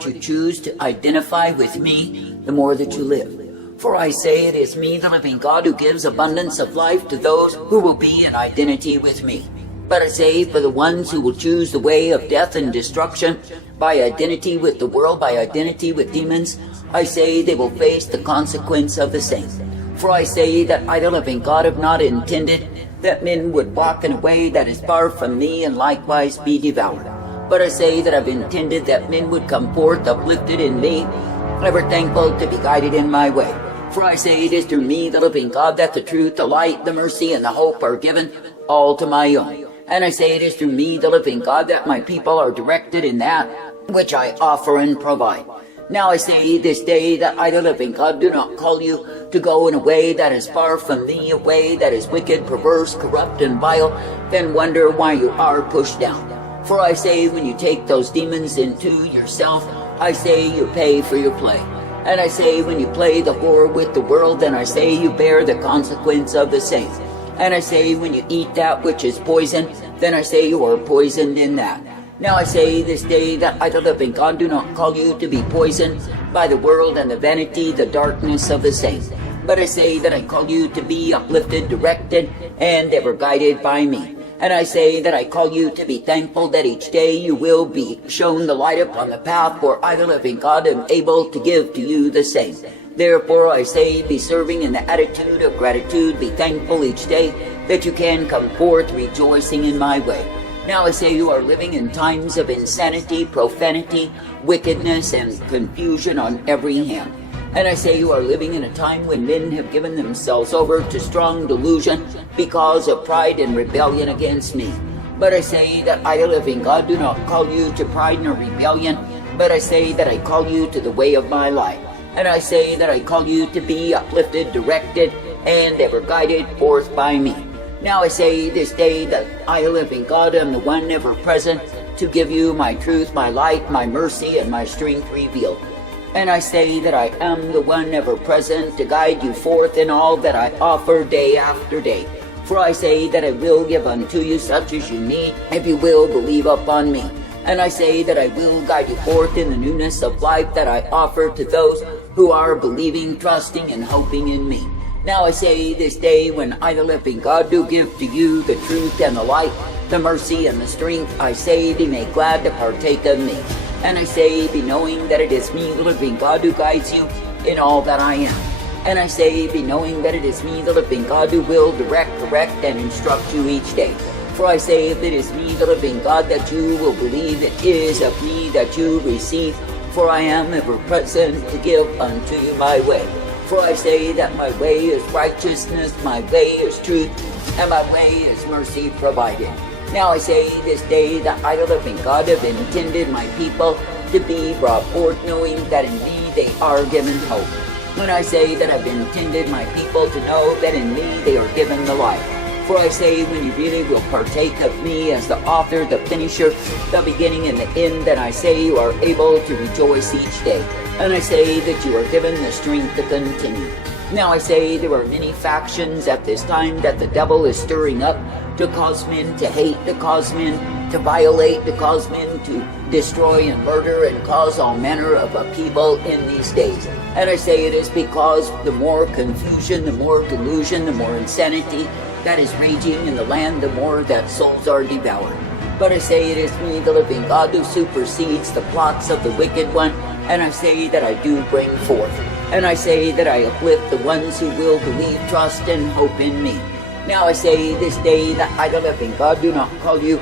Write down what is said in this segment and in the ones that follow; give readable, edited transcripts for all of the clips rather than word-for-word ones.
that you choose to identify with me, the more that you live. For I say it is me, the living God, who gives abundance of life to those who will be in identity with me. But I say, for the ones who will choose the way of death and destruction, by identity with the world, by identity with demons, I say they will face the consequence of the same. For I say that I, the living God, have not intended that men would walk in a way that is far from me and likewise be devoured. But I say that I've intended that men would come forth uplifted in me, ever thankful to be guided in my way. For I say it is through me, the living God, that the truth, the light, the mercy, and the hope are given, all to my own. And I say it is through me, the living God, that my people are directed in that which I offer and provide. Now I say this day that I, the living God, do not call you to go in a way that is far from me, a way that is wicked, perverse, corrupt, and vile, then wonder why you are pushed down. For I say when you take those demons into yourself, I say you pay for your play. And I say when you play the whore with the world, then I say you bear the consequence of the same. And I say when you eat that which is poison, then I say you are poisoned in that. Now I say this day that I, the living God, do not call you to be poisoned by the world and the vanity, the darkness of the same. But I say that I call you to be uplifted, directed, and ever guided by me. And I say that I call you to be thankful that each day you will be shown the light upon the path, for I, the living God, am able to give to you the same. Therefore I say, be serving in the attitude of gratitude, be thankful each day that you can come forth rejoicing in my way. Now I say you are living in times of insanity, profanity, wickedness, and confusion on every hand. And I say you are living in a time when men have given themselves over to strong delusion because of pride and rebellion against me. But I say that I, the living God, do not call you to pride nor rebellion, but I say that I call you to the way of my life. And I say that I call you to be uplifted, directed, and ever guided forth by me. Now I say this day that I, the living God, am the one ever present to give you my truth, my light, my mercy, and my strength revealed. And I say that I am the one ever present to guide you forth in all that I offer day after day. For I say that I will give unto you such as you need, if you will believe upon me. And I say that I will guide you forth in the newness of life that I offer to those who are believing, trusting, and hoping in me. Now I say this day when I, the living God, do give to you the truth and the light, the mercy and the strength, I say be made glad to partake of me. And I say be knowing that it is me, the living God, who guides you in all that I am. And I say be knowing that it is me, the living God, who will direct, correct, and instruct you each day. For I say if it is me, the living God, that you will believe, it is of me that you receive, for I am ever present to give unto you my way. For I say that my way is righteousness, my way is truth, and my way is mercy provided. Now I say this day that I, the living God, have intended my people to be brought forth, knowing that in me they are given hope. When I say that I've intended my people to know that in me they are given the life. For I say when you really will partake of me as the author, the finisher, the beginning and the end, then I say you are able to rejoice each day. And I say that you are given the strength to continue. Now I say there are many factions at this time that the devil is stirring up to cause men to hate, to cause men to violate, to cause men to destroy and murder and cause all manner of upheaval in these days. And I say it is because the more confusion, the more delusion, the more insanity that is raging in the land, the more that souls are devoured. But I say it is me, the living God, who supersedes the plots of the wicked one, and I say that I do bring forth. And I say that I uplift the ones who will believe, trust, and hope in me. Now I say this day that I, the living God, do not call you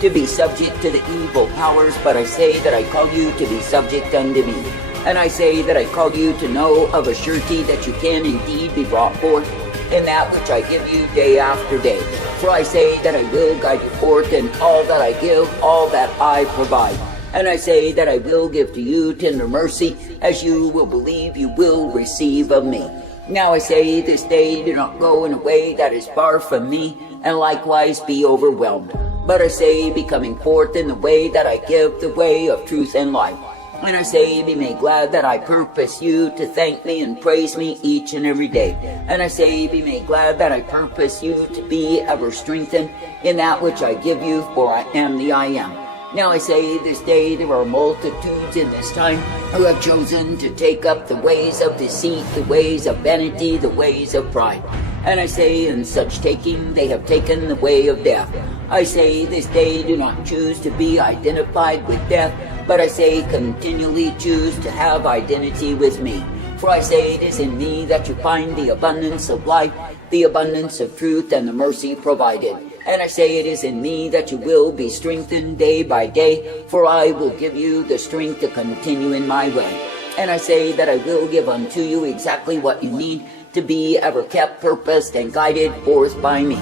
to be subject to the evil powers, but I say that I call you to be subject unto me. And I say that I call you to know of a surety that you can indeed be brought forth in that which I give you day after day. For I say that I will guide you forth in all that I give, all that I provide. And I say that I will give to you tender mercy, as you will believe you will receive of me. Now I say this day, do not go in a way that is far from me, and likewise be overwhelmed. But I say, be coming forth in the way that I give, the way of truth and life. And I say, be made glad that I purpose you to thank me and praise me each and every day. And I say, be made glad that I purpose you to be ever strengthened in that which I give you, for I am the I am. Now I say this day there are multitudes in this time who have chosen to take up the ways of deceit, the ways of vanity, the ways of pride. And I say in such taking they have taken the way of death. I say this day do not choose to be identified with death, but I say continually choose to have identity with me. For I say it is in me that you find the abundance of life, the abundance of truth, and the mercy provided. And I say it is in me that you will be strengthened day by day, for I will give you the strength to continue in my way. And I say that I will give unto you exactly what you need to be ever kept, purposed, and guided forth by me.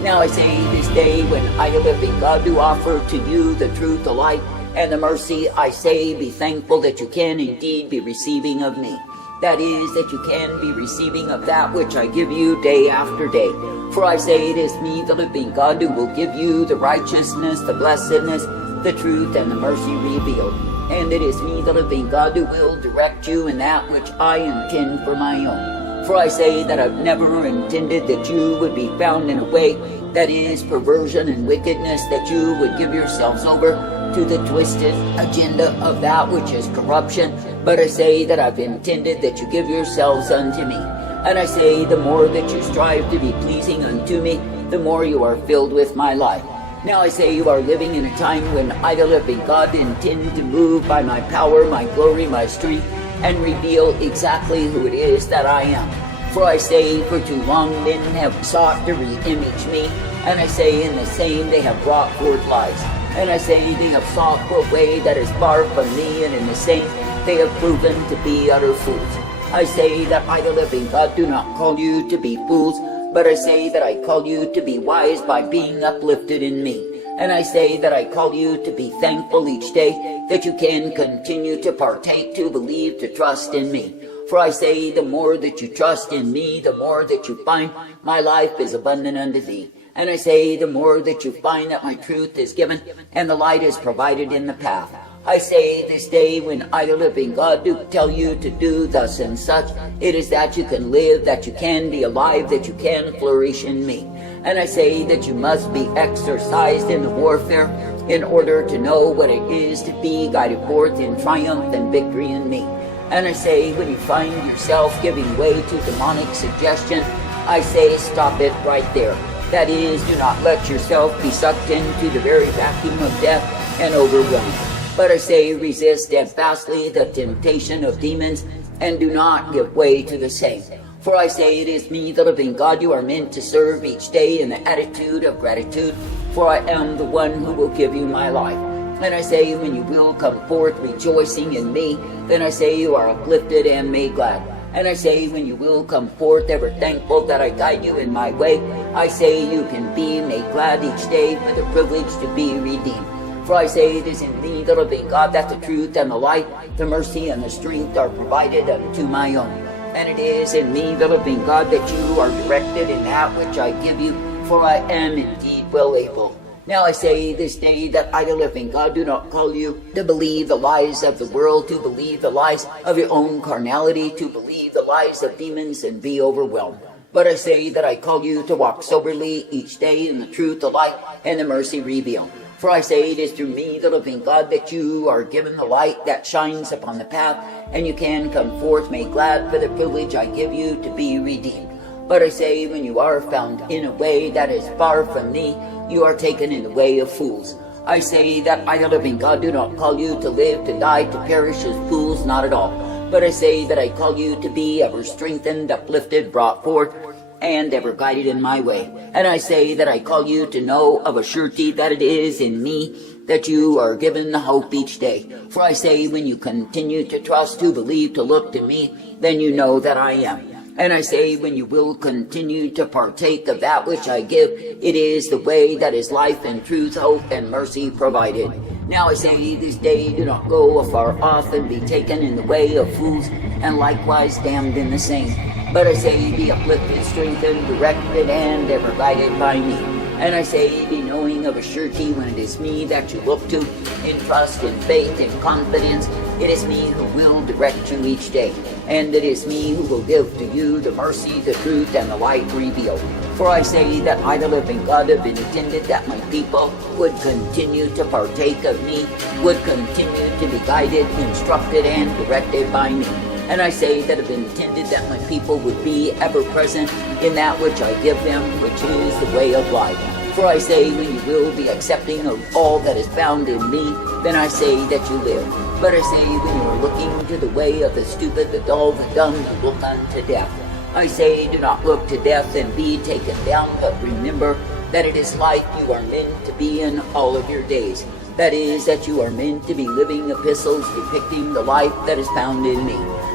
Now I say this day when I, the living God, do offer to you the truth, the light, and the mercy, I say be thankful that you can indeed be receiving of me. That is, that you can be receiving of that which I give you day after day. For I say it is me, the living God, who will give you the righteousness, the blessedness, the truth, and the mercy revealed. And it is me, the living God, who will direct you in that which I intend for my own. For I say that I've never intended that you would be found in a way that is perversion and wickedness, that you would give yourselves over to the twisted agenda of that which is corruption. But I say that I've intended that you give yourselves unto me. And I say the more that you strive to be pleasing unto me, the more you are filled with my life. Now I say you are living in a time when I, the living God, intend to move by my power, my glory, my strength, and reveal exactly who it is that I am. For I say for too long men have sought to re-image me, and I say in the same they have brought forth lies. And I say they have sought for a way that is far from me, and in the same they have proven to be utter fools. I say that I, the living God, do not call you to be fools, but I say that I call you to be wise by being uplifted in me. And I say that I call you to be thankful each day that you can continue to partake, to believe, to trust in me. For I say the more that you trust in me, the more that you find my life is abundant unto thee. And I say the more that you find that my truth is given and the light is provided in the path. I say this day when I, the living God, do tell you to do thus and such, it is that you can live, that you can be alive, that you can flourish in me. And I say that you must be exercised in the warfare in order to know what it is to be guided forth in triumph and victory in me. And I say when you find yourself giving way to demonic suggestion, I say stop it right there. That is, do not let yourself be sucked into the very vacuum of death and overwhelmed. But I say resist steadfastly the temptation of demons and do not give way to the same. For I say it is me, the living God, you are meant to serve each day in the attitude of gratitude, for I am the one who will give you my life. And I say when you will come forth rejoicing in me, then I say you are uplifted and made glad. And I say when you will come forth ever thankful that I guide you in my way, I say you can be made glad each day for the privilege to be redeemed. For I say it is in thee, the living God, that the truth and the light, the mercy and the strength are provided unto my own. And it is in me, the living God, that you are directed in that which I give you, for I am indeed well able. Now I say this day that I, the living God, do not call you to believe the lies of the world, to believe the lies of your own carnality, to believe the lies of demons and be overwhelmed. But I say that I call you to walk soberly each day in the truth, the light, and the mercy revealed. For I say it is through me, the living God, that you are given the light that shines upon the path, and you can come forth made glad for the privilege I give you to be redeemed. But I say when you are found in a way that is far from me, you are taken in the way of fools. I say that I, the living God, do not call you to live, to die, to perish as fools, not at all. But I say that I call you to be ever strengthened, uplifted, brought forth, and ever guided in my way. And I say that I call you to know of a surety that it is in me that you are given the hope each day. For I say when you continue to trust, to believe, to look to me, then you know that I am. And I say when you will continue to partake of that which I give, it is the way that is life and truth, hope and mercy provided. Now I say this day do not go afar off and be taken in the way of fools, and likewise damned in the same. But I say be uplifted, strengthened, directed, and ever guided by me. And I say be knowing of a surety when it is me that you look to, in trust, in faith, in confidence. It is me who will direct you each day. And it is me who will give to you the mercy, the truth, and the light revealed. For I say that I, the living God, have intended that my people would continue to partake of me, would continue to be guided, instructed, and directed by me. And I say that I've intended that my people would be ever present in that which I give them, which is the way of life. For I say, when you will be accepting of all that is found in me, then I say that you live. But I say, when you are looking to the way of the stupid, the dull, the dumb, you look unto death. I say, do not look to death and be taken down, but remember that it is life you are meant to be in all of your days. That is, that you are meant to be living epistles depicting the life that is found in me.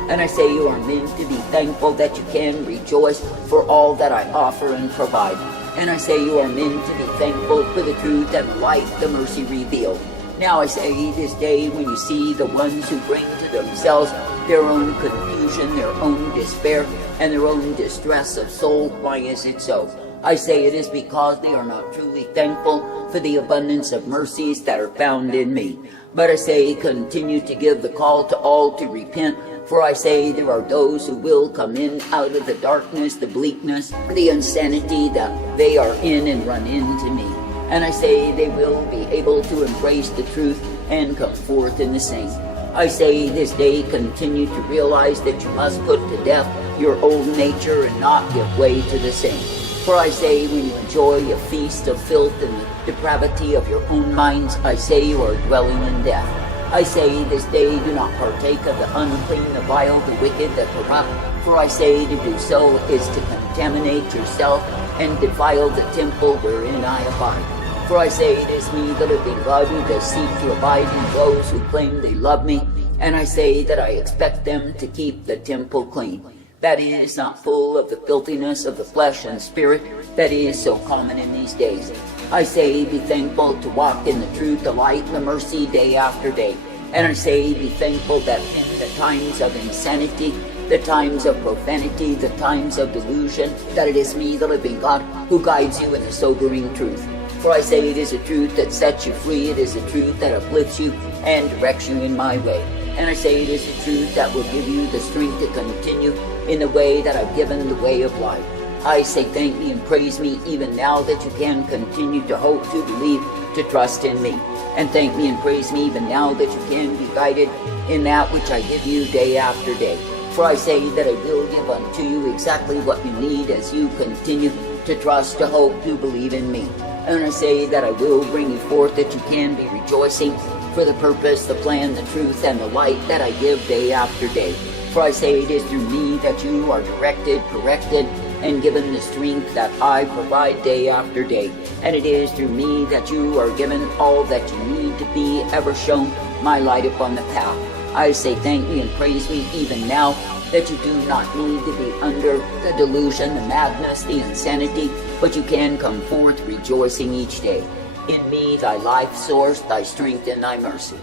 And I say you are meant to be thankful that you can rejoice for all that I offer and provide. And I say you are meant to be thankful for the truth and the light, the mercy revealed. Now I say this day, when you see the ones who bring to themselves their own confusion, their own despair, and their own distress of soul, why is it so? I say it is because they are not truly thankful for the abundance of mercies that are found in me. But I say, continue to give the call to all to repent, for I say there are those who will come in out of the darkness, the bleakness, the insanity that they are in and run into me. And I say they will be able to embrace the truth and come forth in the same. I say this day, continue to realize that you must put to death your old nature and not give way to the same. For I say, when you enjoy a feast of filth and the depravity of your own minds, I say you are dwelling in death. I say this day, do not partake of the unclean, the vile, the wicked, the corrupt. For I say to do so is to contaminate yourself and defile the temple wherein I abide. For I say it is me, the living God, who does seek to abide in those who claim they love me. And I say that I expect them to keep the temple clean. That is, not full of the filthiness of the flesh and spirit that is so common in these days. I say, be thankful to walk in the truth, the light, the mercy day after day. And I say, be thankful that in the times of insanity, the times of profanity, the times of delusion, that it is me, the living God, who guides you in the sobering truth. For I say it is a truth that sets you free, it is a truth that uplifts you and directs you in my way. And I say it is a truth that will give you the strength to continue in the way that I've given, the way of life. I say thank me and praise me even now that you can continue to hope, to believe, to trust in me. And thank me and praise me even now that you can be guided in that which I give you day after day. For I say that I will give unto you exactly what you need as you continue to trust, to hope, to believe in me. And I say that I will bring you forth that you can be rejoicing for the purpose, the plan, the truth, and the light that I give day after day. For I say it is through me that you are directed, corrected, and given the strength that I provide day after day. And it is through me that you are given all that you need to be ever shown my light upon the path. I say thank me and praise me even now that you do not need to be under the delusion, the madness, the insanity, but you can come forth rejoicing each day. In me, thy life source, thy strength, and thy mercy.